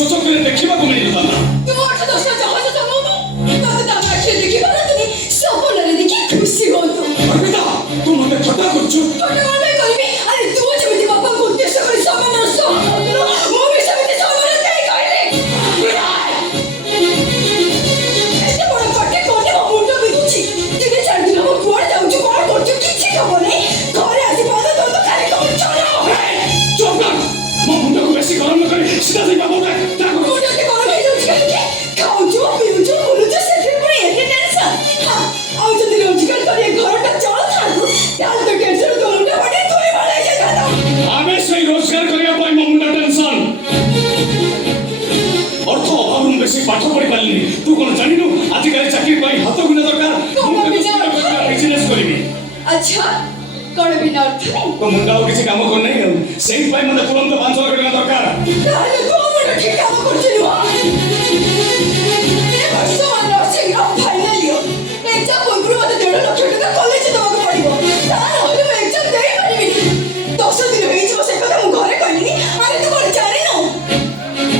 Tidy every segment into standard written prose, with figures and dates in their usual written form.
ସୁଯୋଗ ଦେଖିବାକୁ ମିଳିନଥାନ୍ତା। ତୁ 8-10 ଜାହାଜ ଚଲାଉନୁ, ତତେ ତା ଆଖିରେ ଦେଖିପାରନ୍ତୁନି, ସପନରେ ଦେଖି ଖୁସି ହୁଅନ୍ତୁ। ଅର୍ପିତା, ତୁ ମୋତେ ଥଟ୍ଟା କରୁଛୁ। ଥଟ୍ଟା କ'ଣ ପାଇଁ କରିବି? ଆରେ ତୁ ଯେମିତି ବାପାଙ୍କୁ ଉଦ୍ଦେଶ୍ୟ କରି ସମ୍ମାନର ସହ କହୁଥିଲୁ, ମୁଁ ବି ସେମିତି ସମ୍ମାନ ଦେଇ କହିଲି। ଏତେ ବଡ଼ ପାଟି କଲେ ମୋ ମୁଣ୍ଡ ବିନ୍ଧୁଛି। ଦିନେ ଛାଡ଼ିଦିନ ମୁଁ କୁଆଡ଼େ ଯାଉଛୁ, କ'ଣ କରୁଛୁ କିଛି ଖବର ନାହିଁ। ଘରେ ଆସି ପାଦ ତୋ ଖାଲି କରୁଛ ନା? ଚୁପ୍ କର। ମୋ ମୁଣ୍ଡକୁ ବେଶୀ ଗରମ ନ କରି ସିଧା ସେଇ ବାବୁ ମୁଣ୍ଡ ଏତେ ଗରମ ହେଇଯାଉଛି କାହିଁକି? ଖାଉଛୁ, ପିଉଛୁ, ବୁଲୁଛୁ, ସେଥିରେ ପୁଣି ଏତେ ଟେନସନ୍। ଆଉ ଯଦି ରୋଜଗାର କରି ଏ ଘରଟା ଚଳୁଥାନ୍ତୁ, ତାହେଲେ ତ ଟେନସନ୍ ତୋ ମୁଣ୍ଡ ବାଟେ ତୁଇ ଭଳେଇ ଯାଇଥାନ୍ତୁ। ଆମେ ସେଇ ରୋଜଗାର କରିବା ପାଇଁ ମୋ ମୁଣ୍ଡ ଟେନସନ୍। ଅର୍ଥ ଅଭାବରୁ ବେଶୀ ପାଠ ପଢି ପାରିଲିନି। ତୁ କ'ଣ ଜାଣିନୁ ଆଜିକାଲି ଚାକିରି ପାଇଁ ହାତ ଗୁଣା ଦରକାର। ବିଜନେସ୍ କରିବି। ଆଚ୍ଛା, କ'ଣ ବିନା ଅର୍ଥରେ? ତୋ ମୁଣ୍ଡ ଆଉ କିଛି କାମ କରୁନାହିଁ ଆଉ। ସେଇଥିପାଇଁ ମୋତେ ତୁରନ୍ତ 5 ଲାଖ ଟଙ୍କା ଦରକାର। ତାହେଲେ ତୋ ମୁଣ୍ଡ ଠିକ୍ କାମ କରୁଛି ନୁହଁ? ଏ ବର୍ଷ ନର୍ସିଂର ଫାଇନାଲ ଇୟର। ଏକ୍ଜାମ୍ ପୂର୍ବରୁ ମୋତେ 1.5 ଲକ୍ଷ ଟଙ୍କା କଲେଜ ଦେବାକୁ ପଡ଼ିବ। ତାହେଲେ ମୁଁ ଏକ୍ଜାମ୍ ଦେଇପାରିବିନି। 10 ଦିନ ହେଇଯିବ ସେ କଥା ମୁଁ ଘରେ କହିଲିନି। ଆରେ ତୁ କ'ଣ ଜାଣିନୁ?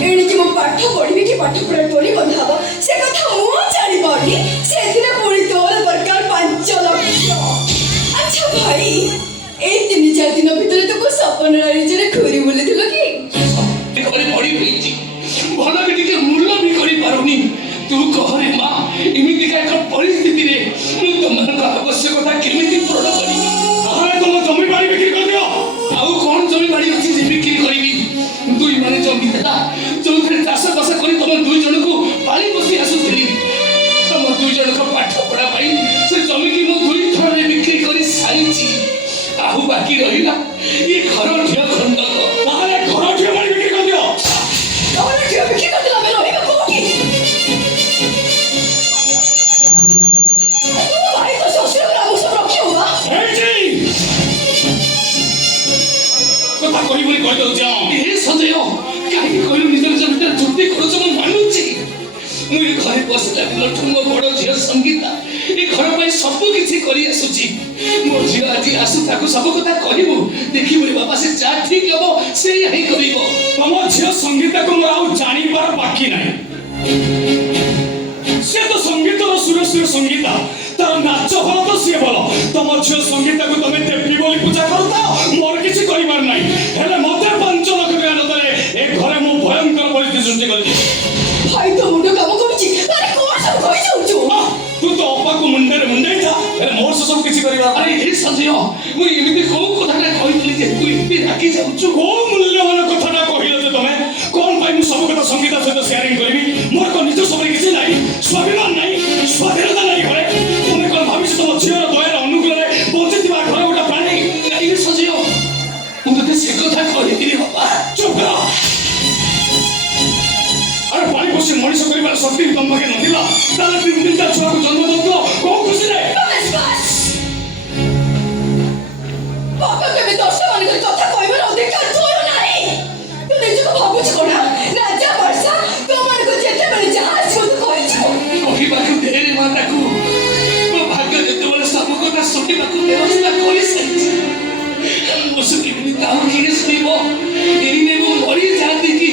ଏଣିକି ମୁଁ ପାଠ ପଢ଼ିବି କି ପାଠ ପଢ଼ା ଟୋଳି ବନ୍ଧା ହବ ସେ କଥା ମୁଁ ଜାଣିପାରୁନି। ସେଥିରେ ପୁଣି ତୋର ଦରକାର 5 ଲକ୍ଷ। ଆଚ୍ଛା ଭାଇ, ଏଇ 3-4 ଦିନ ଭିତରେ ତୁ କୋଉ ସପନ ରାଜ୍ୟରେ ଘୁରି ବୁଲିଥିଲୁ କି? ଘରେ ପଡ଼ି ରହିଛି, ଭଲ ବି ଟିକେ ମୂଲ୍ୟ ବି କରିପାରୁନି। ତୁ କହରେ ମା, ଏମିତିକା ଏକ ପରିସ୍ଥିତିରେ ମୁଁ ତମମାନଙ୍କ ଆବଶ୍ୟକତା କେମିତି ପୂରଣ କରିବି? ତାହେଲେ ତମ ଜମି ବାଡ଼ି ବିକ୍ରି କରିଦିଅ। ଆଉ କ'ଣ ଜମି ବାଡ଼ି ଅଛି ଯେ ବିକ୍ରି କରିବି? 2 ମାନେ ଜମି ଥିଲା, ଯୋଉଥିରେ ଚାଷବାସ କରି ତମ 2 ଜଣଙ୍କୁ ପାଳି ବସି ଆସୁଥିଲି। ତମ 2 ଜଣଙ୍କ ପାଠ ପଢ଼ା ପାଇଁ ସେ ଜମିକି ମୁଁ 2 ଥରରେ ବିକ୍ରି କରି ସାରିଛି। ଆଉ ବାକି ରହିଲା ଏ ଘର ଝିଅ ଖଣ୍ଡକ। ତାହେଲେ ଘର ଝିଅ ବାଡ଼ି ବିକ୍ରି କରିଦିଅ। ଘର ଝିଅ ବିକ୍ରି କରିଦେଲେ ଆମେ ରହିବା କୋଉଠି? ଭାଇ ତ ଶ୍ୱଶୁର ଆମକୁ ସବୁ ରଖିବ ବା। କଥା କହିବୁନି କହିଦେଉଛି। ଏ ସଞ୍ଜୟ, କାହିଁକି କହିଲୁ ନିଜ ନିଜ ଭିତରେ ଯୁକ୍ତି କରୁଛ? ମୁଁ ମାନୁଛି, ମୁଁ ଏ ଘରେ ବସିଲା ଦିନଠୁ ମୋ ବଡ଼ ଝିଅ ସଙ୍ଗୀତା ଏ ଘର ପାଇଁ ସବୁ କିଛି କରି ଆସୁଛି। ମୋ ଝିଅ ଆଜି ଆସୁ, ତାକୁ ସବୁ କଥା କହିବୁ। ଦେଖିବୁ ରେ ବାପା, ସେ ଯାହା ଠିକ ହବ ସେଇଆ ହିଁ କରିବ। ତମ ଝିଅ ସଙ୍ଗୀତାକୁ ମୋର ଆଉ ଜାଣିବାର ବାକି ନାହିଁ। ସେ ତ ସଙ୍ଗୀତର ସୁରସୁର ସଙ୍ଗୀତା, ତାର ନାଚ ଭଲ ତ ସିଏ ଭଲ। ତମ ଝିଅ ସଙ୍ଗୀତାକୁ ତମେ ଦେବୀ ବୋଲି ପୂଜା କରୁଥାଅ, ମୋର କିଛି କରିବାର ନାହିଁ। ହେଲେ ମତେ 5 ଲକ୍ଷ ଟଙ୍କା ନଦେଲେ ଏ ଘରେ ମୁଁ ଭୟଙ୍କର ପରିସ୍ଥିତି ସୃଷ୍ଟି କରିଛି। ଭାଇ ତ ମୁଣ୍ଡ କାମ କରୁଛି। ଆରେ କ'ଣ ସବୁ କହିଯାଉଛୁ? ତୁ ତ ଅପାକୁ ମୁଣ୍ଡରେ ମୁଣ୍ଡେଇଥା, ହେଲେ ମୋର ସେ ସବୁ କିଛି କରିବା। ଆରେ ଏ ସଞ୍ଜୟ, ମୁଁ ଏମିତି କୋଉ କଥାଟା କହିଥିଲି ଯେ ତୁ ଏମିତି ରାଗି ଯାଉଛୁ? କୋଉ ମୂଲ୍ୟବାନ କଥାଟା କହିଲ ଯେ ତମେ? କ'ଣ ପାଇଁ ମୁଁ ସବୁ କଥା ସଙ୍ଗୀତା ସହିତ ସେୟାରିଂ କରିବି? ମୋର କ'ଣ ନିଜ ସବୁ କିଛି ନାହିଁ, ସ୍ୱାଭିମାନ ନାହିଁ, ସ୍ୱାଧୀନତା ନାହିଁ ଘରେ? ତମେ କ'ଣ ଭାବିଛ ତମ ଝିଅର ଦୟାର ଅନୁକୂଳରେ ବଞ୍ଚିଥିବା ଘର ଗୋଟେ ପ୍ରାଣୀ? ଏ ସଞ୍ଜୟ, ମୁଁ ତତେ ସେ କଥା କହିଥିଲି ବାପା। ଚୁପ୍ କର। ଆରେ ପାଣି ପୋଷି ମଣିଷ କରିବାର ଶକ୍ତି ତମ ପାଖେ ନଥିଲା, ତାହେଲେ 3-3ଟା ଛୁଆକୁ ଜନ୍ମ ଦଉଥିଲ କୋଉ ଖୁସିରେ? ବାସ୍ ବାସ୍। ବାପା କେବେ ଦର୍ଶକମାନଙ୍କ କଥା କହିବାର ଅଧିକାର ତୋର ନାହିଁ। ତୁ ନିଜକୁ ଭାବୁଛୁ କ'ଣ? ରାଜା ବର୍ଷା ତୋମାନଙ୍କୁ ଯେତେବେଳେ ଯାହା ଆସିବ ତୁ କହିଛୁ। କହିବାକୁ ଦେରେ ମା ତାକୁ। ମୋ ଭାଗ୍ୟ ଯେତେବେଳେ ସବୁ କଥା ଶୁଣିବାକୁ ବ୍ୟବସ୍ଥା କରିସାରିଛି, ମୁଁ ଶୁଣିବିନି ତାଉ କିଏ ଶୁଣିବ? ଏଇନେ ମୁଁ ମରିଯାଆନ୍ତି କି?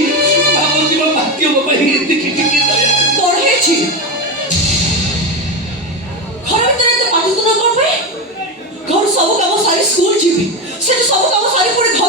ଭାବନ୍ତି ମୋ ଭାଗ୍ୟ ମୋ ପାଇଁ ଏତିକି ଟିକେ ଦୟା। କ'ଣ ହେଇଛି? ଘର ଭିତରେ ଏତେ ପାଟିତୁଣ୍ଡ କ'ଣ ପାଇଁ? ଘର ସବୁ କାମ ସାରି ସ୍କୁଲ ଯିବି, ସେଠି ସବୁ କାମ ସାରି ପୁଣି ଘର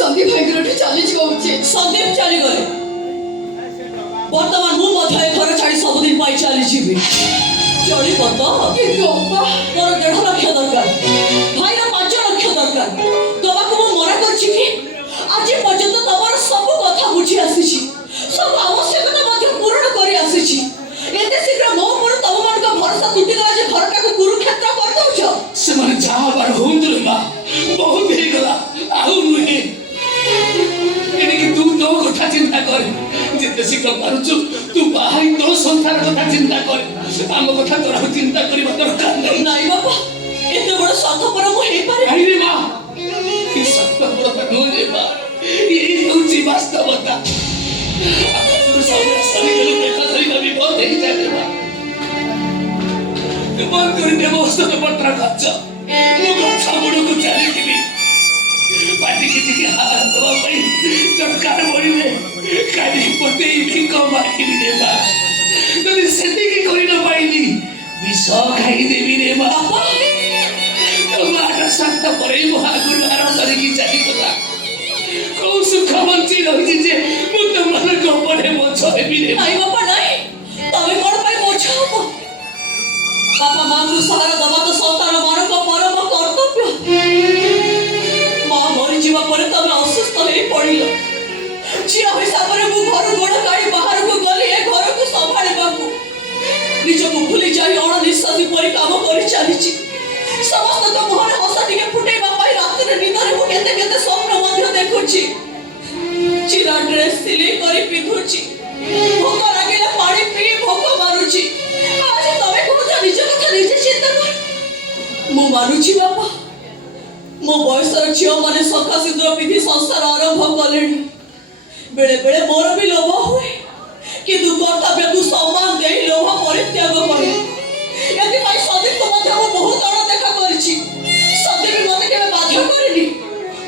ସନ୍ଦୀପ ଭାଇଙ୍କରଠୁ ଚାଲିଯିବା ଉଚିତ। ସନ୍ଦୀପ ଚାଲିଗଲେ ବର୍ତ୍ତମାନ ମୁଁ ମଧ୍ୟ ଏ ଘର ଛାଡ଼ି ସବୁଦିନ ପାଇଁ ଚାଲିଯିବି। ଚଳିବ ତ? କିନ୍ତୁ ଅପା ମୋର 1.5 ଲକ୍ଷ ଦରକାର, ଭାଇର 5 ଲକ୍ଷ ଦରକାର। ଦବାକୁ ମୁଁ ମନା କରିଛି କି? ଆଜି ପର୍ଯ୍ୟନ୍ତ ତମର ସବୁ କଥା ବୁଝି ଆସିଛି, ସବୁ ଆବଶ୍ୟକତା ମଧ୍ୟ ପୂରଣ କରି ଆସିଛି। ଏତେ ଶୀଘ୍ର ମୋ ଉପରୁ ତମମାନଙ୍କ ଭରସା ତୁଟିଗଲା ଯେ ଘରଟାକୁ କୁରୁକ୍ଷେତ୍ର କରିଦେଉଛ। ସେମାନେ ଯାହା ହବାର ହୁଅନ୍ତୁ ରେ ମା, ବହୁତ ହେଇଗଲା, ଆଉ ନୁହେଁ। ଏଣିକି ତୁ ତୋ କଥା ଚିନ୍ତା କରେ, ଯେତେ ଶୀଘ୍ର ପାରୁଛୁ ତୁ ବାହାଇ ତୋ ସଂସାର କଥା ଚିନ୍ତା କରେ। ଆମ କଥା ତୋର ଆଉ ଚିନ୍ତା କରିବା ଦରକାର ନାହିଁ। ନାଇଁ ବାପା, ଏତେ ବଡ଼ ସ୍ୱାର୍ଥପର ମୁଁ ହେଇପାରେ? ନାଇଁ ରେ ମା, ଏ ସ୍ୱାର୍ଥପରତା ନୁହେଁ ରେ ମା, ଏଇ ହେଉଛି ବାସ୍ତବତା। ଆକାଶରୁ ସବୁବେଳେ ସରିଗଲେ ଦେଖା ଧରିବା ବି ବନ୍ଦ ହେଇଯାଏ ରେ ମା। ବନ୍ଦ କରିଦେବ ଔଷଧ ପତ୍ର ଖର୍ଚ୍ଚ। ମୁଁ ଗଛ ମୂଳକୁ ଚାଲିଯିବି, ପାଟିକି ଟିକେ ହାତ ଦେବା ପାଇଁ ଦରକାର ପଡ଼ିଲେ କାଲି ପତେଇ ଭିକ ମାଗିବି ରେ ମା। ଯଦି ସେତିକି କରି ନ ପାଇଲି ବିଷ ଖାଇଦେବି ରେ ମା। ତୋ ମାଟା ସ୍ୱାର୍ଥ ପରେ ମୋ ଆଗରୁ ଆରମ୍ଭ କରିକି ଚାଲିଗଲା। କୋଉ ସୁଖ ବଞ୍ଚି ରହିଛି ଯେ ମୁଁ ତମମାନଙ୍କ ଉପରେ ବୋଝ ହେବି ରେ ମା। ନାଇଁ ବାପା ନାଇଁ, ତମେ କ'ଣ ପାଇଁ ବୋଝ ହବ? ବାପା ମାଙ୍କୁ ସହାରା ଦେବା ତ ସନ୍ତାନମାନଙ୍କ ପରମ କର୍ତ୍ତବ୍ୟ। ମା ମରିଯିବା ପରେ ତମେ ଅସୁସ୍ଥ ହେଇ ପଡ଼ିଲ। ଝିଅ ହିସାବରେ ମୁଁ ଘରୁ ଗୋଡ଼ କାଢ଼ି ବାହାରକୁ ଗଲି ଏ ଘରକୁ ସମ୍ଭାଳିବାକୁ। ନିଜକୁ ଭୁଲି ଯାଇ ଅଣନିଶ୍ୱାସୀ ପରି କାମ କରି ଚାଲିଛି। ସମସ୍ତଙ୍କ ମୁହଁରେ ହସ ଟିକେ ଫୁଟେଇବା ପାଇଁ ରାତିରେ ନିଦରେ ମୁଁ କେତେ କେତେ ସ୍ୱପ୍ନ ମଧ୍ୟ ଦେଖୁଛି। ଚିରା ଡ୍ରେସ୍ ସିଲେଇ କରି ପିନ୍ଧୁଛି, ଭୋକ ଲାଗିଲେ ପାଣି ପିଇ ଭୋକ ମାରୁଛି। ଆଜି ତମେ କହୁଛ ନିଜ କଥା ନିଜେ ଚିନ୍ତା କର। ମୁଁ ମାନୁଛି ବାପା, ମୋ ବୟସର ଝିଅମାନେ ଶଙ୍ଖା ସିନ୍ଦୁର ପିନ୍ଧି ସଂସାର ଆରମ୍ଭ କଲେଣି। ବେଳେ ବେଳେ ମୋର ବି ଲୋଭ ହୁଏ, କିନ୍ତୁ କର୍ତ୍ତବ୍ୟକୁ ସମ୍ମାନ ଦେଇ ଲୋଭ ପରିତ୍ୟାଗ କରେ। ଏଥିପାଇଁ ସନ୍ଦୀପକୁ ମଧ୍ୟ ମୁଁ ବହୁତ ଅଣଦେଖା କରିଛି। ସନ୍ଦୀପ ମୋତେ କେବେ ବାଧ୍ୟ କରିନି,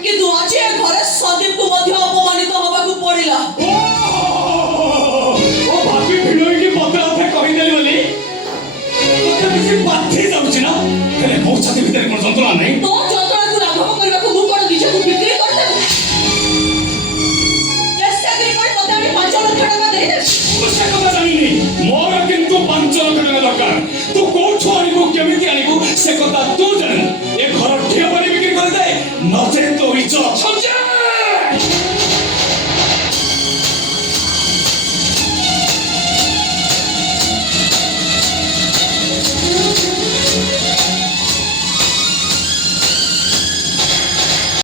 କିନ୍ତୁ ଆଜି ଏ ଘରେ ସନ୍ଦୀପକୁ ମଧ୍ୟ ଅପମାନିତ ହେବାକୁ ପଡ଼ିଲା। ଓ ଭାବି ଭିଡ଼ୋଇକି ପଦେ ଅଧେ କହିଦେଲି ବୋଲି ତତେ ବେଶୀ ବାଧି ଯାଉଛି ନା? ହେଲେ ମୋ ଛାତି ଭିତରେ କ'ଣ ଯନ୍ତ୍ରଣା ନାହିଁ? ତୋ ଯନ୍ତ୍ରଣାକୁ ଲାଘବ କରିବାକୁ ମୁଁ କ'ଣ ନିଜକୁ ବିକ୍ରି କରିଦେବି? ଚାକିରି କରି ମୋତେ ଆଣି 5 ଲକ୍ଷ ଟଙ୍କା ଦେଇଦେବି। ମୁଁ ସେ କଥା ଜାଣିନି, ମୋର କିନ୍ତୁ 5 ଲକ୍ଷ ଟଙ୍କା ଦରକାର। ତୁ କୋଉଠୁ ଆଣିବୁ, କେମିତି ଆଣିବୁ ସେ କଥା ତୁ ଜାଣିବୁ। ଏ ଘର ଠିଆ ବାଡ଼ି ବିକ୍ରି କରିଦେ, ନଚେତ ତୋ ଇଜ୍ଜତ। ସଞ୍ଜୟ